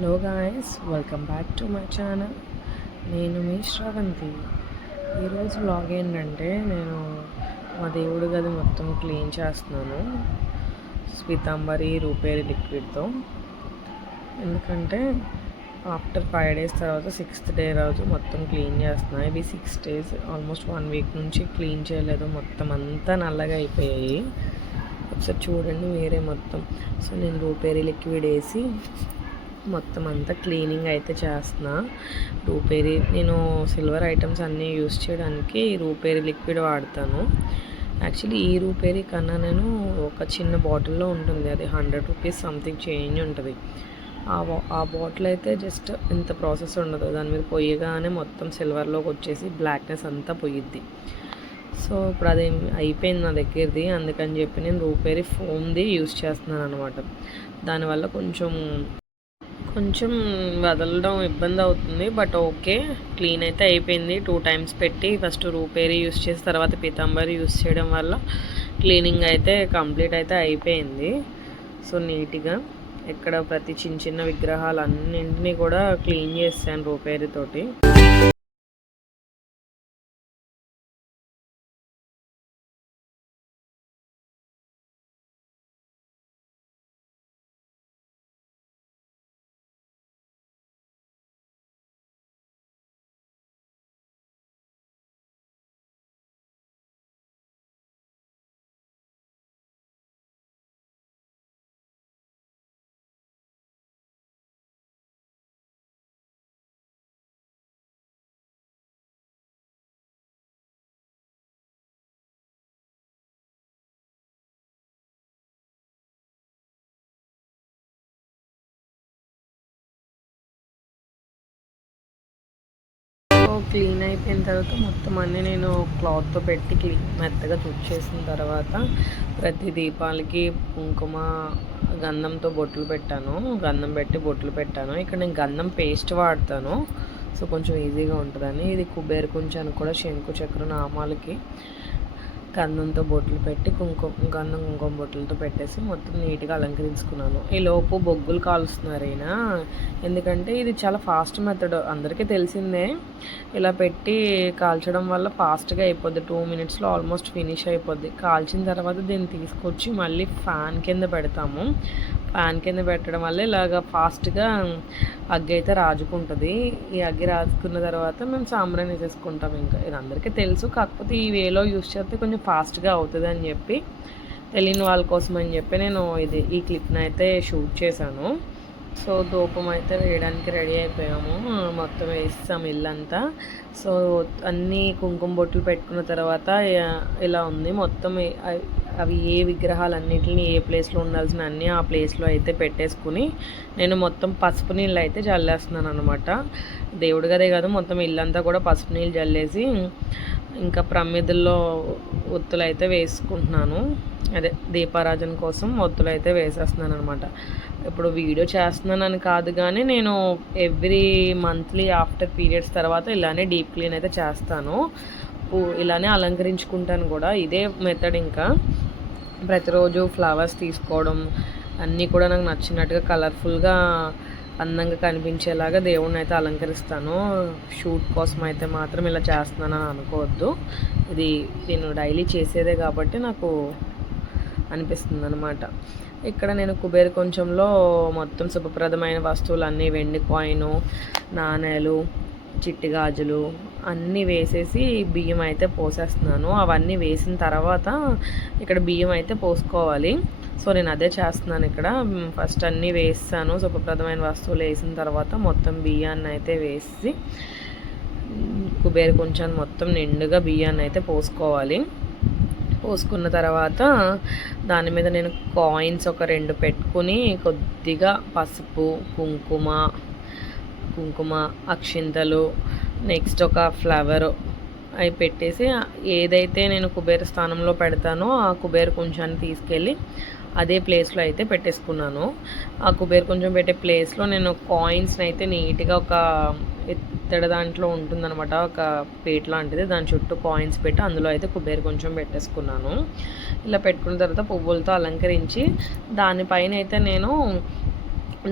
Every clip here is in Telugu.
Hello guys, welcome back to my channel. నేను మీ శ్రవంతి. ఈరోజు వ్లాగ్ ఏంటంటే నేను మా దేవుడి గది మొత్తం క్లీన్ చేస్తున్నాను పీతాంబరి రూపేరి లిక్విడ్తో. ఎందుకంటే ఆఫ్టర్ 5 days తర్వాత 6th day రోజు మొత్తం క్లీన్ చేస్తున్నాను. ఇవి 6 days, ఆల్మోస్ట్ 1 week నుంచి క్లీన్ చేయలేదు. మొత్తం అంతా నల్లగా అయిపోయాయి. ఒకసారి చూడండి మీరే మొత్తం. సో నేను రూపేరి లిక్విడ్ వేసి మొత్తం అంతా క్లీనింగ్ అయితే చేస్తున్నా. రూపేరి నేను సిల్వర్ ఐటమ్స్ అన్నీ యూస్ చేయడానికి రూపేరి లిక్విడ్ వాడతాను. యాక్చువల్లీ ఈ రూపేరి కన్నా నేను ఒక చిన్న బాటిల్లో ఉంటుంది, అది 100 rupees సంథింగ్ చేంజ్ ఉంటుంది. ఆ బాటిల్ అయితే జస్ట్ ఇంత ప్రాసెస్ ఉండదు. దాని మీద పొయ్యగానే మొత్తం సిల్వర్లోకి వచ్చేసి బ్లాక్నెస్ అంతా పోయిద్ది. సో ఇప్పుడు అది అయిపోయింది నా దగ్గరది. అందుకని చెప్పి నేను రూపేరి ఫోమ్ది యూస్ చేస్తున్నాను అనమాట. దానివల్ల కొంచెం వదలడం ఇబ్బంది అవుతుంది, బట్ ఓకే, క్లీన్ అయితే అయిపోయింది. 2 times పెట్టి ఫస్ట్ రూపేరి యూస్ చేసి తర్వాత పీతాంబరి యూస్ చేయడం వల్ల క్లీనింగ్ అయితే కంప్లీట్ అయితే అయిపోయింది. సో నీట్గా ఇక్కడ ప్రతి చిన్న విగ్రహాలు అన్నింటినీ కూడా క్లీన్ చేశాను రూపేరితోటి. క్లీన్ అయిపోయిన తర్వాత మొత్తం అన్నీ నేను క్లాత్తో పెట్టి మెత్తగా తుడిచేసిన తర్వాత ప్రతి దీపాలకి కుంకుమ గంధంతో గంధం పెట్టి బొట్లు పెట్టాను. ఇక్కడ నేను గంధం పేస్ట్ వాడతాను, సో కొంచెం ఈజీగా ఉంటుందని. ఇది కుబేర కుంచానికి కూడా శంకు చక్ర నామాలకి గంధంతో బొట్లు పెట్టి కుంకుమ బొట్లతో పెట్టేసి మొత్తం నీట్గా అలంకరించుకున్నాను. ఈ లోపు బొగ్గులు కాలుస్తున్నారు అయినా, ఎందుకంటే ఇది చాలా ఫాస్ట్ మెథడ్, అందరికీ తెలిసిందే. ఇలా పెట్టి కాల్చడం వల్ల ఫాస్ట్గా అయిపోద్ది, 2 minutesలో ఆల్మోస్ట్ ఫినిష్ అయిపోద్ది. కాల్చిన తర్వాత దీన్ని తీసుకొచ్చి మళ్ళీ ఫ్యాన్ కింద పెడతాము. ఫ్యాన్ కింద పెట్టడం వల్ల ఇలాగ ఫాస్ట్గా అగ్గి అయితే రాజుకుంటుంది. ఈ అగ్గి రాజుకున్న తర్వాత మేము సాంబ్రాణి వేసేసుకుంటాం. ఇంకా ఇది అందరికీ తెలుసు, కాకపోతే ఈ వేలో యూస్ చేస్తే కొంచెం ఫాస్ట్గా అవుతుంది అని చెప్పి, తెలియని వాళ్ళ కోసం అని చెప్పి నేను ఈ క్లిప్ని అయితే షూట్ చేశాను. సో ధూపం అయితే వేయడానికి రెడీ అయిపోయాము, మొత్తం వేస్తాం ఇల్లంతా. సో అన్నీ కుంకుమ బొట్లు పెట్టుకున్న తర్వాత ఇలా ఉంది మొత్తం. అవి ఏ విగ్రహాలన్నిటిని ఏ ప్లేస్లో ఉండాల్సిన అన్నీ ఆ ప్లేస్లో అయితే పెట్టేసుకుని నేను మొత్తం పసుపు నీళ్ళు అయితే చల్లేస్తున్నాను అనమాట. దేవుడి గదే కాదు, మొత్తం ఇల్లంతా కూడా పసుపు నీళ్ళు చల్లేసి ఇంకా ప్రమిదల్లో ఒత్తులు అయితే వేసుకుంటున్నాను. అదే దీపారాజన కోసం ఒత్తులు అయితే వేసేస్తున్నాను అనమాట. ఇప్పుడు వీడియో చేస్తున్నానని కాదు, కానీ నేను ఎవ్రీ మంత్లీ ఆఫ్టర్ పీరియడ్స్ తర్వాత ఇలానే డీప్ క్లీన్ అయితే చేస్తాను. ఇలానే అలంకరించుకుంటాను కూడా. ఇదే మెథడ్. ఇంకా ప్రతిరోజు ఫ్లవర్స్ తీసుకోవడం అన్నీ కూడా నాకు నచ్చినట్టుగా కలర్ఫుల్గా అందంగా కనిపించేలాగా దేవుణ్ణి అయితే అలంకరిస్తాను. షూట్ కోసం అయితే మాత్రం ఇలా చేస్తున్నానని అనుకోవద్దు, ఇది నేను డైలీ చేసేదే కాబట్టి నాకు అనిపిస్తుంది అనమాట. ఇక్కడ నేను కుబేర కొంచెంలో మొత్తం శుభప్రదమైన వస్తువులు అన్నీ, వెండి కాయిను, నాణేలు, చిట్టి గాజులు అన్నీ వేసేసి బియ్యం అయితే పోసేస్తున్నాను. అవన్నీ వేసిన తర్వాత ఇక్కడ బియ్యం అయితే పోసుకోవాలి. సో నేను అదే చేస్తున్నాను ఇక్కడ. ఫస్ట్ అన్నీ వేస్తాను, శుభప్రదమైన వస్తువులు వేసిన తర్వాత మొత్తం బియ్యాన్ని అయితే వేసి కుబేర కొంచెం మొత్తం నిండుగా బియ్యాన్ని అయితే పోసుకోవాలి. పోసుకున్న తర్వాత దాని మీద నేను కాయిన్స్ ఒక 2 పెట్టుకుని కొద్దిగా పసుపు, కుంకుమ అక్షింతలు, నెక్స్ట్ ఒక ఫ్లవరు అవి పెట్టేసి ఏదైతే నేను కుబేర స్థానంలో పెడతానో ఆ కుబేర కొంచెాన్ని తీసుకెళ్ళి అదే ప్లేస్లో అయితే పెట్టేసుకున్నాను. ఆ కుబేర కొంచెం పెట్టే ప్లేస్లో నేను కాయిన్స్ని అయితే నీట్గా ఒక ఇత్తడి దాంట్లో ఉంటుందన్నమాట, ఒక పీట లాంటిది, దాని చుట్టూ కాయిన్స్ పెట్టి అందులో అయితే కుబేర కొంచెం పెట్టేసుకున్నాను. ఇలా పెట్టుకున్న తర్వాత పువ్వులతో అలంకరించి దానిపైన అయితే నేను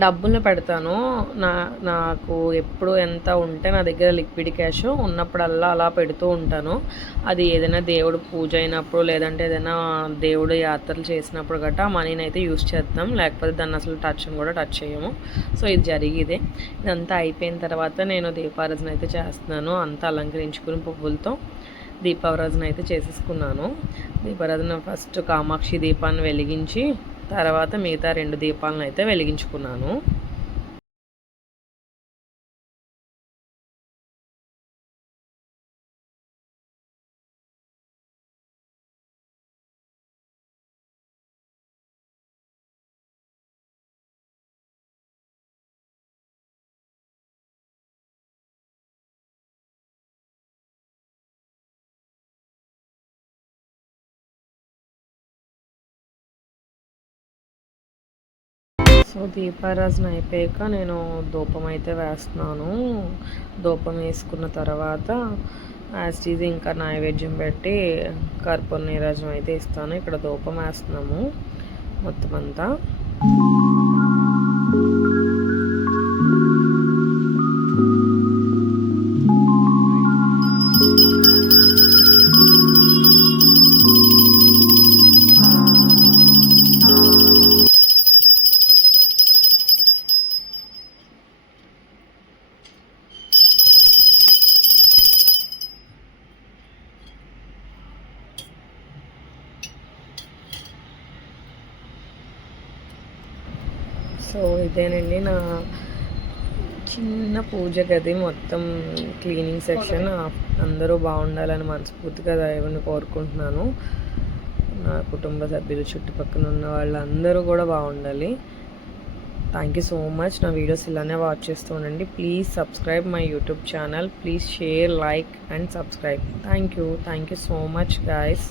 డబ్బులు పెడతాను. నా నాకు ఎప్పుడు ఎంత ఉంటే నా దగ్గర లిక్విడ్ క్యాష్ ఉన్నప్పుడల్లా అలా పెడుతూ ఉంటాను. అది ఏదైనా దేవుడు పూజ అయినప్పుడు, లేదంటే ఏదైనా దేవుడు యాత్రలు చేసినప్పుడు గట్టా మనీని అయితే యూజ్ చేస్తాం. లేకపోతే దాన్ని అసలు టచ్ చేయము. సో ఇది జరిగేదే. ఇదంతా అయిపోయిన తర్వాత నేను దీపారాధన అయితే చేస్తున్నాను. అంతా అలంకరించుకుని పువ్వులతో దీపారాధన అయితే చేసేసుకున్నాను. దీపారాధన ఫస్ట్ కామాక్షి దీపాన్ని వెలిగించి తర్వాత మిగతా 2 దీపాలను అయితే వెలిగించుకున్నాను. సో దీపారాధన అయిపోయాక నేను ధూపం అయితే వేస్తున్నాను. ధూపం వేసుకున్న తర్వాత యాజ్ టీజ్ ఇంకా నైవేద్యం పెట్టి కర్పూర నీరాజనం అయితే ఇస్తాను. ఇక్కడ ధూపం వేస్తున్నాము మొత్తం అంతా. సో ఇదేనండి నా చిన్న పూజ గది మొత్తం క్లీనింగ్ సెక్షన్. అందరూ బాగుండాలని మనస్ఫూర్తిగా దేవుని కోరుకుంటున్నాను. నా కుటుంబ సభ్యులు, చుట్టుపక్కల ఉన్న వాళ్ళందరూ కూడా బాగుండాలి. Thank you so much. నా వీడియోస్ ఇలానే వాచ్ చేస్తూ ఉండండి. Please subscribe my YouTube channel. Please share, like and subscribe. Thank you so much guys.